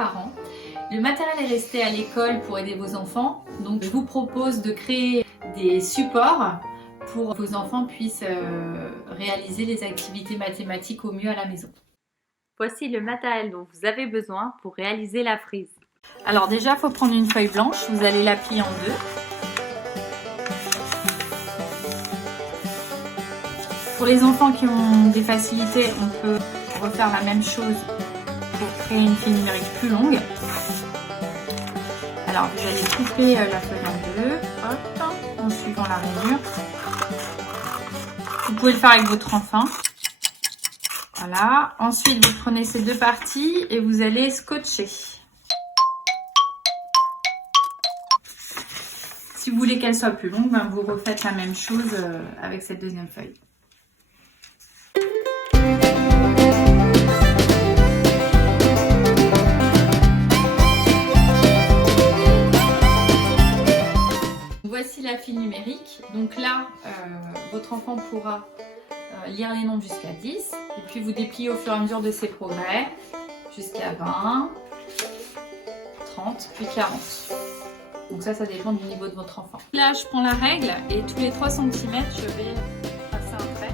parents. Le matériel est resté à l'école pour aider vos enfants, donc je vous propose de créer des supports pour que vos enfants puissent réaliser les activités mathématiques au mieux à la maison. Voici le matériel dont vous avez besoin pour réaliser la frise. Alors déjà, il faut prendre une feuille blanche, vous allez la plier en deux. Pour les enfants qui ont des facilités, on peut refaire la même chose pour créer une file numérique plus longue. Alors vous allez couper la feuille en deux, hop, en suivant la rainure. Vous pouvez le faire avec votre enfant. Voilà. Ensuite, vous prenez ces deux parties et vous allez scotcher. Si vous voulez qu'elle soit plus longue, ben vous refaites la même chose avec cette deuxième feuille. Voici la file numérique. Donc là, votre enfant pourra lire les nombres jusqu'à 10 et puis vous dépliez au fur et à mesure de ses progrès jusqu'à 20, 30 puis 40. Donc ça dépend du niveau de votre enfant. Là, je prends la règle et tous les 3 cm, je vais passer un trait.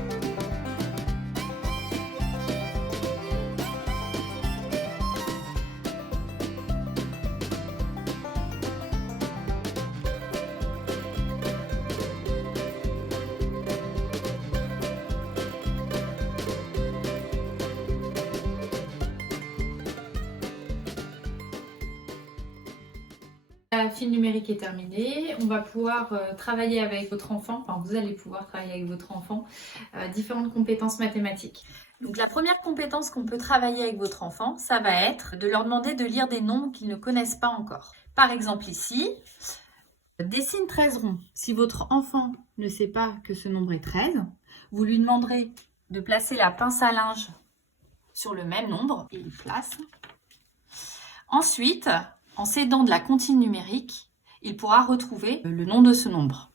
La file numérique est terminée, on va pouvoir travailler avec votre enfant, enfin vous allez pouvoir travailler avec votre enfant différentes compétences mathématiques. Donc la première compétence qu'on peut travailler avec votre enfant, ça va être de leur demander de lire des nombres qu'ils ne connaissent pas encore. Par exemple ici, dessine 13 ronds. Si votre enfant ne sait pas que ce nombre est 13, vous lui demanderez de placer la pince à linge sur le même nombre et il place. Ensuite, en s'aidant de la comptine numérique, il pourra retrouver le nom de ce nombre.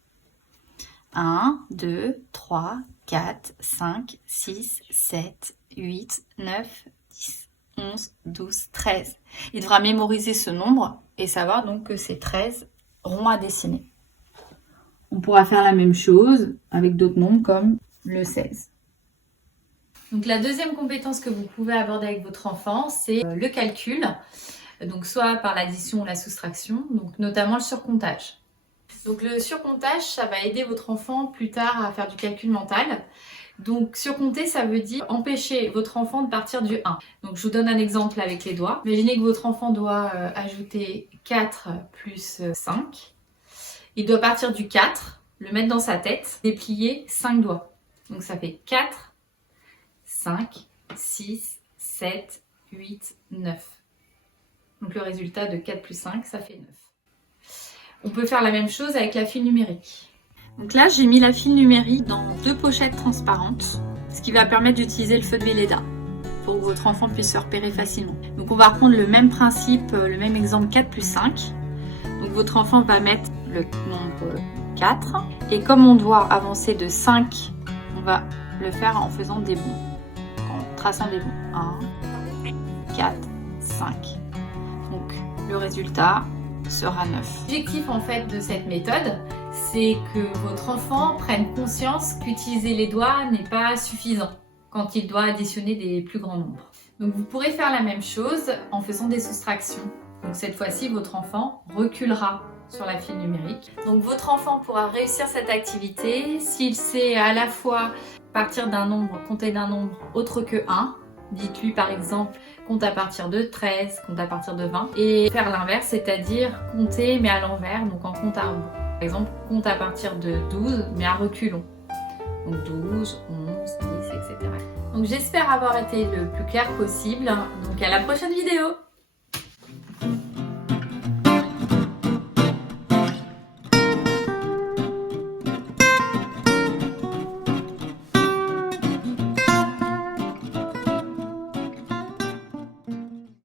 1, 2, 3, 4, 5, 6, 7, 8, 9, 10, 11, 12, 13. Il devra mémoriser ce nombre et savoir donc que c'est 13 ronds à dessiner. On pourra faire la même chose avec d'autres nombres comme le 16. Donc la deuxième compétence que vous pouvez aborder avec votre enfant, c'est le calcul. Donc soit par l'addition ou la soustraction, donc notamment le surcomptage. Donc le surcomptage, ça va aider votre enfant plus tard à faire du calcul mental. Donc surcompter, ça veut dire empêcher votre enfant de partir du 1. Donc je vous donne un exemple avec les doigts. Imaginez que votre enfant doit ajouter 4 plus 5. Il doit partir du 4, le mettre dans sa tête, déplier 5 doigts. Donc ça fait 4, 5, 6, 7, 8, 9. Donc le résultat de 4 plus 5, ça fait 9. On peut faire la même chose avec la file numérique. Donc là, j'ai mis la file numérique dans 2 pochettes transparentes, ce qui va permettre d'utiliser le feu de Velleda pour que votre enfant puisse se repérer facilement. Donc on va reprendre le même principe, le même exemple 4 plus 5. Donc votre enfant va mettre le nombre 4. Et comme on doit avancer de 5, on va le faire en faisant des bonds, en traçant des bonds. 1, 4, 5. Donc le résultat sera 9. L'objectif en fait de cette méthode, c'est que votre enfant prenne conscience qu'utiliser les doigts n'est pas suffisant quand il doit additionner des plus grands nombres. Donc vous pourrez faire la même chose en faisant des soustractions. Donc cette fois-ci, votre enfant reculera sur la file numérique. Donc votre enfant pourra réussir cette activité s'il sait à la fois partir d'un nombre, compter d'un nombre autre que 1. Dites-lui par exemple, compte à partir de 13, compte à partir de 20. Et faire l'inverse, c'est-à-dire compter mais à l'envers, donc en compte à rebours. Par exemple, compte à partir de 12 mais à reculons. Donc 12, 11, 10, etc. Donc j'espère avoir été le plus clair possible. Donc à la prochaine vidéo.